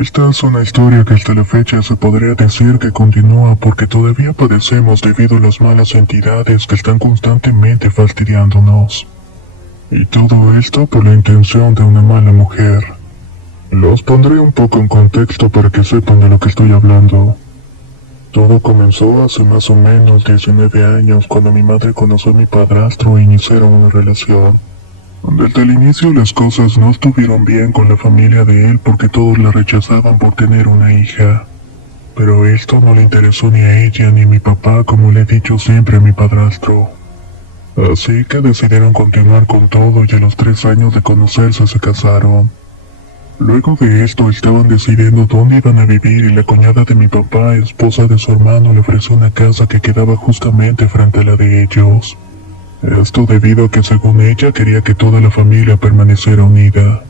Esta es una historia que hasta la fecha se podría decir que continúa porque todavía padecemos debido a las malas entidades que están constantemente fastidiándonos. Y todo esto por la intención de una mala mujer. Los pondré un poco en contexto para que sepan de lo que estoy hablando. Todo comenzó hace más o menos 19 años cuando mi madre conoció a mi padrastro e iniciaron una relación. Desde el inicio las cosas no estuvieron bien con la familia de él porque todos la rechazaban por tener una hija. Pero esto no le interesó ni a ella ni a mi papá, como le he dicho siempre a mi padrastro. Así que decidieron continuar con todo y a los 3 años de conocerse se casaron. Luego de esto estaban decidiendo dónde iban a vivir y la cuñada de mi papá, esposa de su hermano, le ofreció una casa que quedaba justamente frente a la de ellos. Esto debido a que según ella quería que toda la familia permaneciera unida.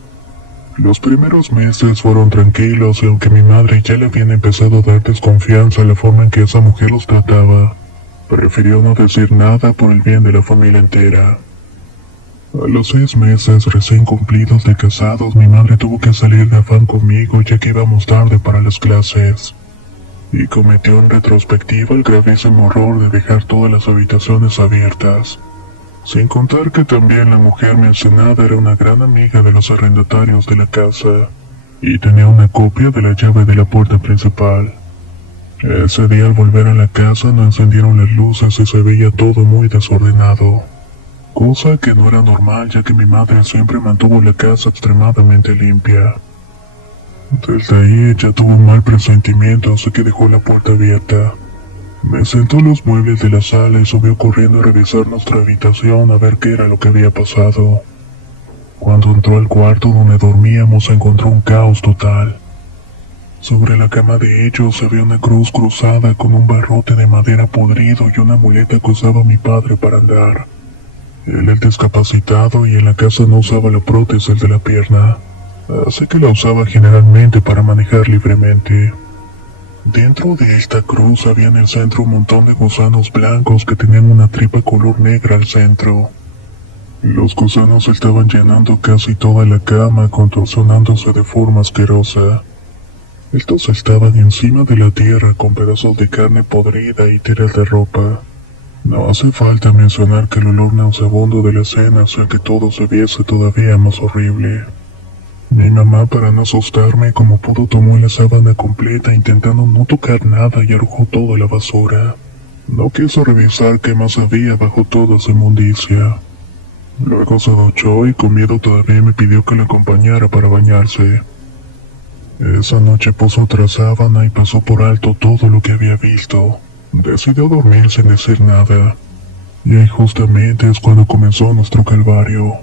Los primeros meses fueron tranquilos y aunque mi madre ya le habían empezado a dar desconfianza a la forma en que esa mujer los trataba, prefirió no decir nada por el bien de la familia entera. A los 6 meses recién cumplidos de casados, mi madre tuvo que salir de afán conmigo ya que íbamos tarde para las clases. Y cometió en retrospectiva el gravísimo error de dejar todas las habitaciones abiertas. Sin contar que también la mujer mencionada era una gran amiga de los arrendatarios de la casa, y tenía una copia de la llave de la puerta principal. Ese día al volver a la casa no encendieron las luces y se veía todo muy desordenado. Cosa que no era normal ya que mi madre siempre mantuvo la casa extremadamente limpia. Desde ahí ella tuvo un mal presentimiento así que dejó la puerta abierta. Me sentó en los muebles de la sala y subió corriendo a revisar nuestra habitación a ver qué era lo que había pasado. Cuando entró al cuarto donde dormíamos encontró un caos total. Sobre la cama de ellos había una cruz cruzada con un barrote de madera podrido y una muleta que usaba mi padre para andar. Él es discapacitado y en la casa no usaba la prótesis de la pierna, así que la usaba generalmente para manejar libremente. Dentro de esta cruz había en el centro un montón de gusanos blancos que tenían una tripa color negra al centro. Los gusanos estaban llenando casi toda la cama, contorsionándose de forma asquerosa. Estos estaban encima de la tierra con pedazos de carne podrida y tiras de ropa. No hace falta mencionar que el olor nauseabundo de la escena hacía que todo se viese todavía más horrible. Mi mamá, para no asustarme como pudo, tomó la sábana completa intentando no tocar nada y arrojó todo a la basura. No quiso revisar qué más había bajo toda esa inmundicia. Luego se duchó y con miedo todavía me pidió que la acompañara para bañarse. Esa noche puso otra sábana y pasó por alto todo lo que había visto. Decidió dormir sin decir nada. Y ahí justamente es cuando comenzó nuestro calvario.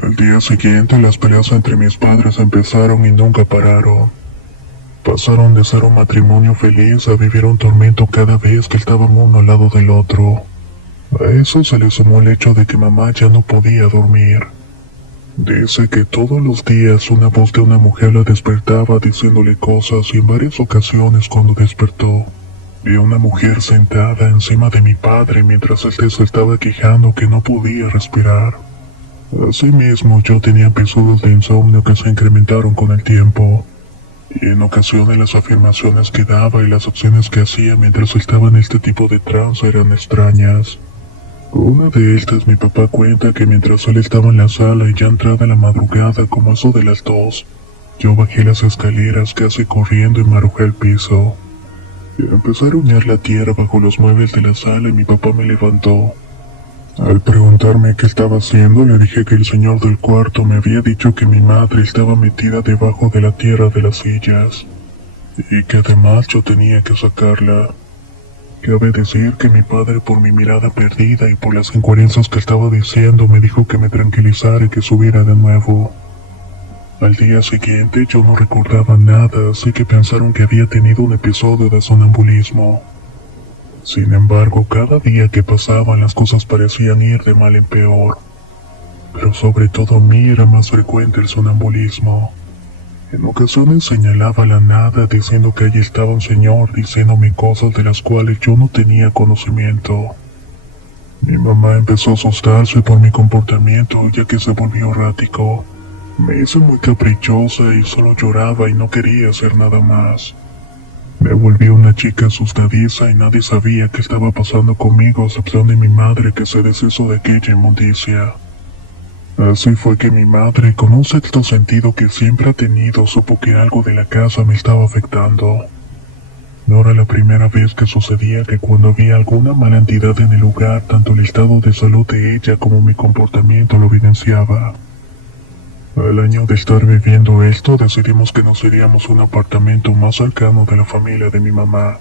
Al día siguiente las peleas entre mis padres empezaron y nunca pararon. Pasaron de ser un matrimonio feliz a vivir un tormento cada vez que estaban uno al lado del otro. A eso se le sumó el hecho de que mamá ya no podía dormir. Dice que todos los días una voz de una mujer la despertaba diciéndole cosas y en varias ocasiones cuando despertó, vio una mujer sentada encima de mi padre mientras éste se estaba quejando que no podía respirar. Asimismo, yo tenía episodios de insomnio que se incrementaron con el tiempo, y en ocasiones las afirmaciones que daba y las acciones que hacía mientras estaba en este tipo de trance eran extrañas. Una de estas, mi papá cuenta que mientras él estaba en la sala y ya entrada la madrugada como eso de las 2, yo bajé las escaleras casi corriendo y me arrojé al piso. Y empecé a aruñar la tierra bajo los muebles de la sala y mi papá me levantó. Al preguntarme qué estaba haciendo, le dije que el señor del cuarto me había dicho que mi madre estaba metida debajo de la tierra de las sillas, y que además yo tenía que sacarla. Cabe decir que mi padre, por mi mirada perdida y por las incoherencias que estaba diciendo, me dijo que me tranquilizara y que subiera de nuevo. Al día siguiente yo no recordaba nada, así que pensaron que había tenido un episodio de sonambulismo. Sin embargo, cada día que pasaban las cosas parecían ir de mal en peor. Pero sobre todo a mí era más frecuente el sonambulismo. En ocasiones señalaba la nada diciendo que allí estaba un señor diciéndome cosas de las cuales yo no tenía conocimiento. Mi mamá empezó a asustarse por mi comportamiento ya que se volvió errático. Me hizo muy caprichosa y solo lloraba y no quería hacer nada más. Me volví una chica asustadiza y nadie sabía qué estaba pasando conmigo a excepción de mi madre que se deshizo de aquella inmundicia. Así fue que mi madre, con un sexto sentido que siempre ha tenido, supo que algo de la casa me estaba afectando. No era la primera vez que sucedía que cuando había alguna mala entidad en el lugar, tanto el estado de salud de ella como mi comportamiento lo evidenciaba. Al año de estar viviendo esto, decidimos que nos iríamos a un apartamento más cercano de la familia de mi mamá.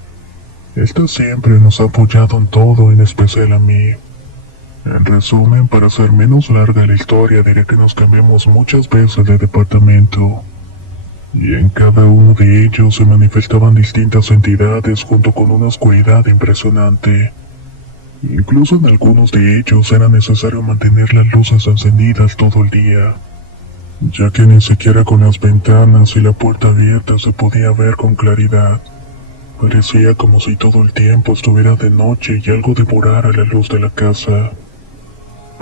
Esta siempre nos ha apoyado en todo, en especial a mí. En resumen, para hacer menos larga la historia, diré que nos cambiamos muchas veces de departamento. Y en cada uno de ellos se manifestaban distintas entidades junto con una oscuridad impresionante. Incluso en algunos de ellos era necesario mantener las luces encendidas todo el día, ya que ni siquiera con las ventanas y la puerta abierta se podía ver con claridad. Parecía como si todo el tiempo estuviera de noche y algo devorara la luz de la casa.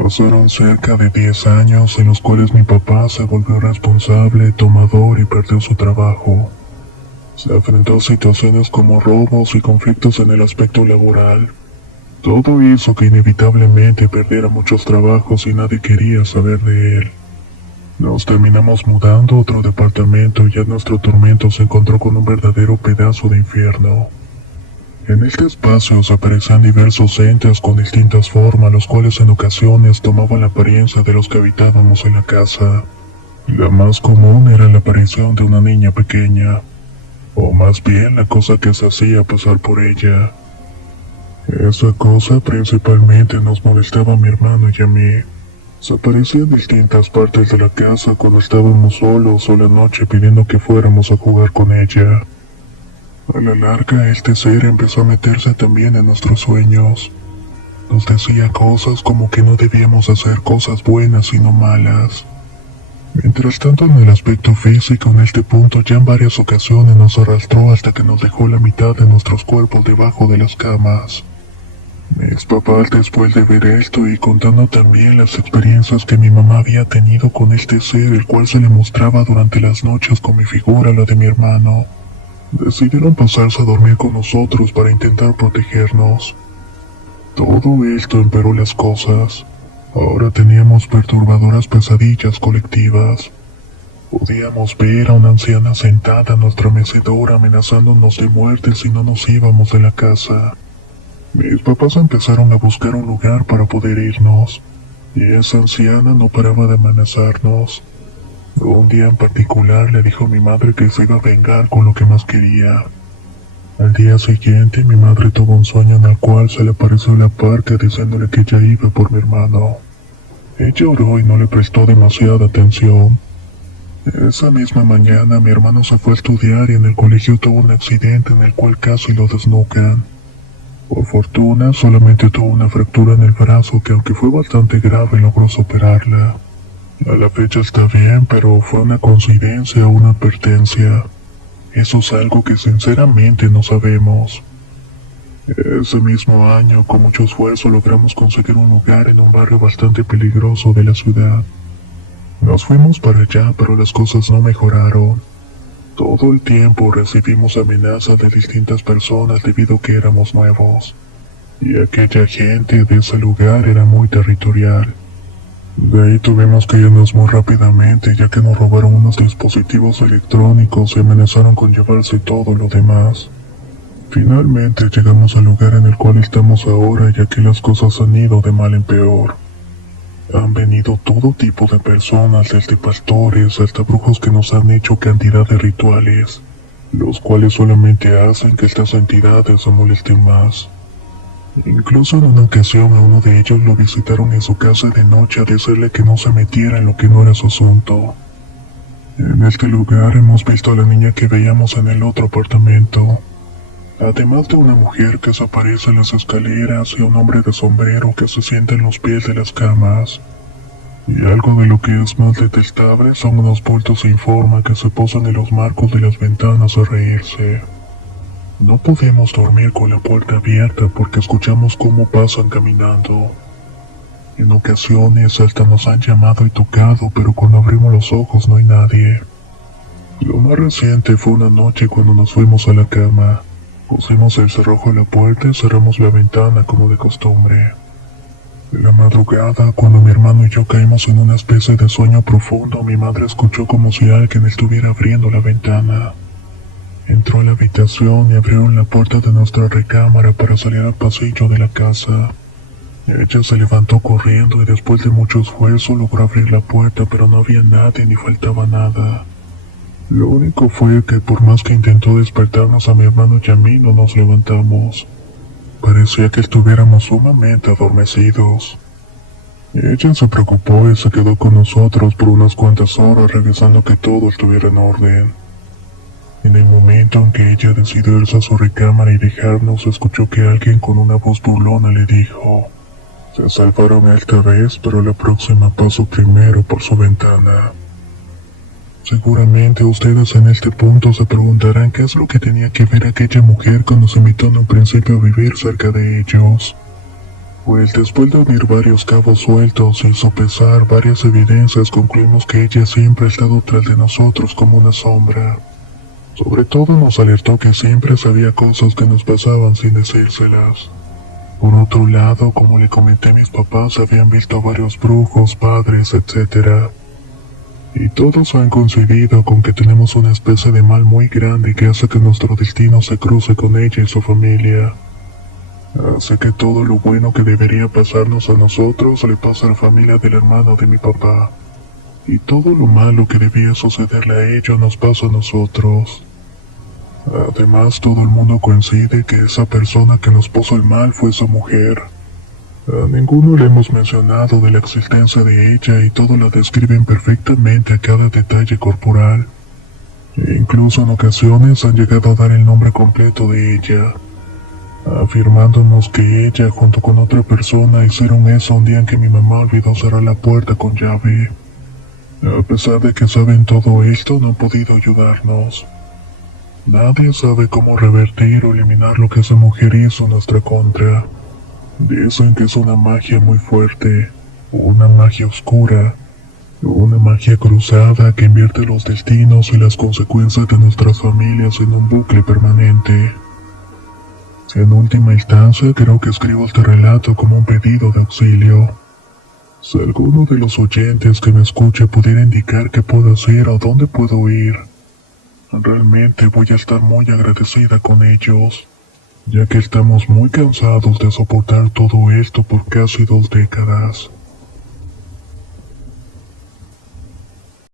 Pasaron cerca de 10 años en los cuales mi papá se volvió responsable, tomador y perdió su trabajo. Se enfrentó a situaciones como robos y conflictos en el aspecto laboral. Todo hizo que inevitablemente perdiera muchos trabajos y nadie quería saber de él. Nos terminamos mudando a otro departamento y ya nuestro tormento se encontró con un verdadero pedazo de infierno. En este espacio se aparecían diversos entes con distintas formas, los cuales en ocasiones tomaban la apariencia de los que habitábamos en la casa. La más común era la aparición de una niña pequeña, o más bien la cosa que se hacía pasar por ella. Esa cosa principalmente nos molestaba a mi hermano y a mí. Se aparecía en distintas partes de la casa cuando estábamos solos o la noche pidiendo que fuéramos a jugar con ella. A la larga, este ser empezó a meterse también en nuestros sueños. Nos decía cosas como que no debíamos hacer cosas buenas sino malas. Mientras tanto, en el aspecto físico, en este punto ya en varias ocasiones nos arrastró hasta que nos dejó la mitad de nuestros cuerpos debajo de las camas. Mis papás, después de ver esto y contando también las experiencias que mi mamá había tenido con este ser, el cual se le mostraba durante las noches con mi figura, la de mi hermano, decidieron pasarse a dormir con nosotros para intentar protegernos. Todo esto empeoró las cosas. Ahora teníamos perturbadoras pesadillas colectivas. Podíamos ver a una anciana sentada en nuestra mecedora amenazándonos de muerte si no nos íbamos de la casa. Mis papás empezaron a buscar un lugar para poder irnos, y esa anciana no paraba de amenazarnos. Un día en particular le dijo a mi madre que se iba a vengar con lo que más quería. Al día siguiente mi madre tuvo un sueño en el cual se le apareció la parca diciéndole que ella iba por mi hermano. Ella oró y no le prestó demasiada atención. Esa misma mañana mi hermano se fue a estudiar y en el colegio tuvo un accidente en el cual casi lo desnucan. Por fortuna solamente tuvo una fractura en el brazo que aunque fue bastante grave logró superarla. A la fecha está bien, pero fue una coincidencia o una advertencia. Eso es algo que sinceramente no sabemos. Ese mismo año, con mucho esfuerzo, logramos conseguir un lugar en un barrio bastante peligroso de la ciudad. Nos fuimos para allá, pero las cosas no mejoraron. Todo el tiempo recibimos amenazas de distintas personas debido a que éramos nuevos. Y aquella gente de ese lugar era muy territorial. De ahí tuvimos que irnos muy rápidamente ya que nos robaron unos dispositivos electrónicos y amenazaron con llevarse todo lo demás. Finalmente llegamos al lugar en el cual estamos ahora ya que las cosas han ido de mal en peor. Han venido todo tipo de personas, desde pastores hasta brujos que nos han hecho cantidad de rituales, los cuales solamente hacen que estas entidades se molesten más. Incluso en una ocasión a uno de ellos lo visitaron en su casa de noche a decirle que no se metiera en lo que no era su asunto. En este lugar hemos visto a la niña que veíamos en el otro apartamento, además de una mujer que se aparece en las escaleras y un hombre de sombrero que se sienta en los pies de las camas. Y algo de lo que es más detestable son unos bultos sin forma que se posan en los marcos de las ventanas a reírse. No podemos dormir con la puerta abierta porque escuchamos cómo pasan caminando. En ocasiones hasta nos han llamado y tocado, pero cuando abrimos los ojos no hay nadie. Lo más reciente fue una noche cuando nos fuimos a la cama. Pusimos el cerrojo a la puerta y cerramos la ventana como de costumbre. En la madrugada, cuando mi hermano y yo caímos en una especie de sueño profundo, mi madre escuchó como si alguien estuviera abriendo la ventana. Entró a la habitación y abrieron la puerta de nuestra recámara para salir al pasillo de la casa. Ella se levantó corriendo y después de mucho esfuerzo logró abrir la puerta, pero no había nadie ni faltaba nada. Lo único fue que por más que intentó despertarnos a mi hermano y a mí, no nos levantamos. Parecía que estuviéramos sumamente adormecidos. Ella se preocupó y se quedó con nosotros por unas cuantas horas revisando que todo estuviera en orden. En el momento en que ella decidió irse a su recámara y dejarnos, escuchó que alguien con una voz burlona le dijo: "Se salvaron esta vez, pero la próxima paso primero por su ventana". Seguramente ustedes en este punto se preguntarán qué es lo que tenía que ver aquella mujer cuando nos invitó en un principio a vivir cerca de ellos. Pues después de unir varios cabos sueltos y sopesar varias evidencias, concluimos que ella siempre ha estado tras de nosotros como una sombra. Sobre todo nos alertó que siempre sabía cosas que nos pasaban sin decírselas. Por otro lado, como le comenté, mis papás habían visto a varios brujos, padres, etc. Y todos han coincidido con que tenemos una especie de mal muy grande que hace que nuestro destino se cruce con ella y su familia. Hace que todo lo bueno que debería pasarnos a nosotros le pasa a la familia del hermano de mi papá. Y todo lo malo que debía sucederle a ellos nos pasa a nosotros. Además, todo el mundo coincide que esa persona que nos puso el mal fue su mujer. A ninguno le hemos mencionado de la existencia de ella y todo la describen perfectamente a cada detalle corporal. E incluso en ocasiones han llegado a dar el nombre completo de ella, afirmándonos que ella junto con otra persona hicieron eso un día en que mi mamá olvidó cerrar la puerta con llave. A pesar de que saben todo esto, no han podido ayudarnos. Nadie sabe cómo revertir o eliminar lo que esa mujer hizo en nuestra contra. Dicen que es una magia muy fuerte, una magia oscura, una magia cruzada que invierte los destinos y las consecuencias de nuestras familias en un bucle permanente. En última instancia, creo que escribo este relato como un pedido de auxilio. Si alguno de los oyentes que me escuche pudiera indicar qué puedo hacer o dónde puedo ir, realmente voy a estar muy agradecida con ellos, ya que estamos muy cansados de soportar todo esto por casi 2 décadas.